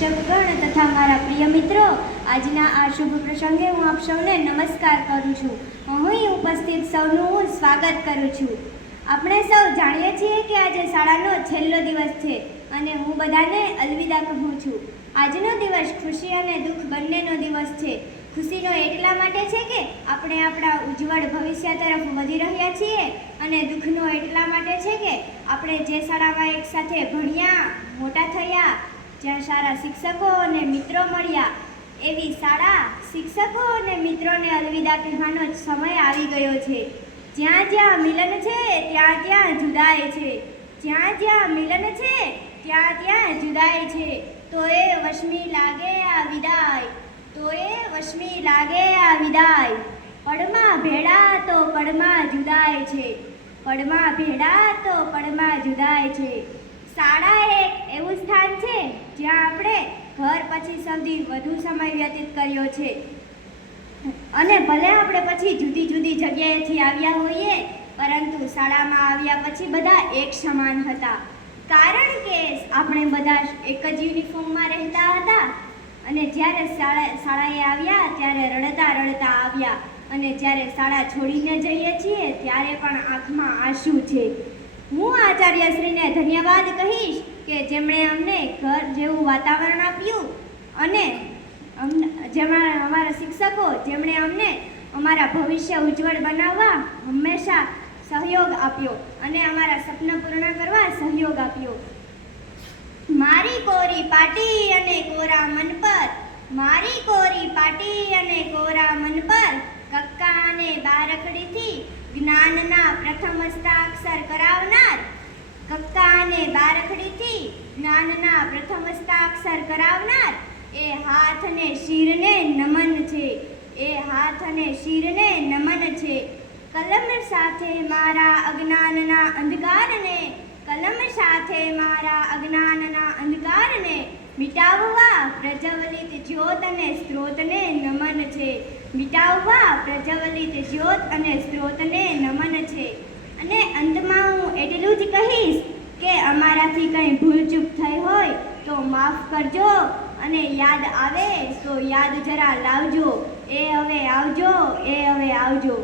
શિક્ષકગણ તથા મારા પ્રિય મિત્રો, આજના આ શુભ પ્રસંગે હું આપ સૌને નમસ્કાર કરું છું. અહીં ઉપસ્થિત સૌનું સ્વાગત કરું છું. આપણે સૌ જાણીએ છીએ કે આજે શાળાનો છેલ્લો દિવસ છે અને હું બધાને અલવિદા કહું છું. આજનો દિવસ ખુશી અને દુઃખ બંનેનો દિવસ છે. ખુશીનો એટલા માટે છે કે આપણે આપણા ઉજ્જવળ ભવિષ્ય તરફ વધી રહ્યા છીએ અને દુઃખનો એટલા માટે છે કે આપણે જે શાળામાં એક સાથે ભણ્યા, મોટા થયા, જ્યાં સારા શિક્ષકો અને મિત્રો મળ્યા, એવી શાળા, શિક્ષકો અને મિત્રોને અલવિદા કહેવાનો જ સમય આવી ગયો છે. જ્યાં જ્યાં મિલન છે ત્યાં ત્યાં જુદાઈ છે. જ્યાં જ્યાં મિલન છે ત્યાં ત્યાં જુદાઈ છે. તો એ વશમી લાગે આ વિદાય, તો એ વશમી લાગે આ વિદાય. પળમાં ભેળા તો પળમાં જુદાય છે, પળમાં ભેળા તો પળમાં જુદાય છે. શાળા એક એવું સ્થાન છે જ્યાં આપણે ઘર પછી સૌથી વધુ સમય વ્યતીત કર્યો છે. અને ભલે આપણે પછી જુદી જુદી જગ્યાએથી આવ્યા હોઈએ, પરંતુ શાળામાં આવ્યા પછી બધા એક સમાન હતા. કારણ કે આપણે બધા એક જ યુનિફોર્મમાં રહેતા હતા અને જ્યારે શાળાએ આવ્યા ત્યારે રડતા રડતા આવ્યા અને જ્યારે શાળા છોડીને જઈએ છીએ ત્યારે પણ આંખમાં આંસુ છે. હું આચાર્યશ્રીને ધન્યવાદ કહીશ કે જેમણે અમને ઘર જેવું વાતાવરણ આપ્યું અને જેમાં અમારા શિક્ષકો જેમણે અમને અમારા ભવિષ્ય ઉજ્જવળ બનાવવા હંમેશા સહયોગ આપ્યો અને અમારા સપના પૂર્ણ કરવા સહયોગ આપ્યો. મારી કોરી પાટી અને કોરા મન પર, મારી કોરી પાટી અને કોરા મન પર કક્કા અને બારકડીથી જ્ઞાનના પ્રથમ હસ્તાક્ષર કરાવનાર, કક્કા અને બારકડીથી જ્ઞાનના પ્રથમ હસ્તાક્ષર કરાવનાર એ હાથ અને શિરને નમન છે, એ હાથ અને શિરને નમન છે. કલમ સાથે મારા અજ્ઞાનના અંધકારને, કલમ સાથે મારા અજ્ઞાનના અંધકારને મિટાવવા પ્રજ્વલિત જ્યોત અને સ્ત્રોતને નમન છે, મિટાવવા પ્રજ્વલિત જ્યોત અને સ્ત્રોતને નમન છે. અને અંતમાં હું એટલું જ કહીશ કે અમારાથી કંઈ ભૂલચૂક થઈ હોય તો માફ કરજો અને યાદ આવે તો યાદ જરા લાવજો. એ હવે આવજો, એ હવે આવજો.